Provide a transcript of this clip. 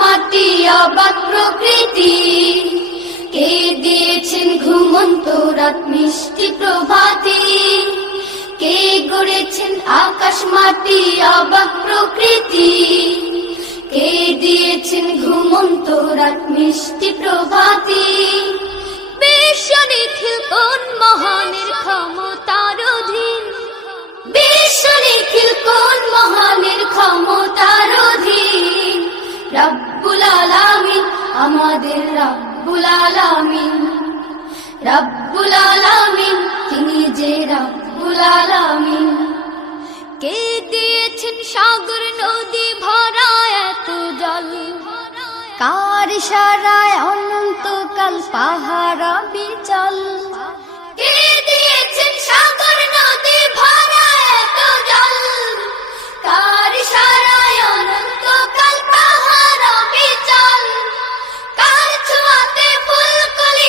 মাটি অবাক প্রকৃতি, কে দিয়েছেন ঘুমন্ত রাত মিষ্টি প্রভাতি, কে গড়েছেন আকাশ মাটি অবাক প্রকৃতি, কে দিয়েছেন ঘুমন্ত রাত মিষ্টি প্রভাতি। বিশ্ব নিখিল কোন মহানের ক্ষমতার অধীন, বিশ্ব নিখিল কোন মহানের ক্ষমতার অধীন, রব্বুল আলামিন আমাদের রব্বুল আলামিন, রব্বুল আলামিন তিনি যে রব্বুল আলামিন। কে দিয়েছেন সাগর নদী ভরা এত জল, কার ইশারায় অনন্তকাল পাহাড় বিচল, কে দিয়েছেন সাগর নদী ভরা এত জল, কার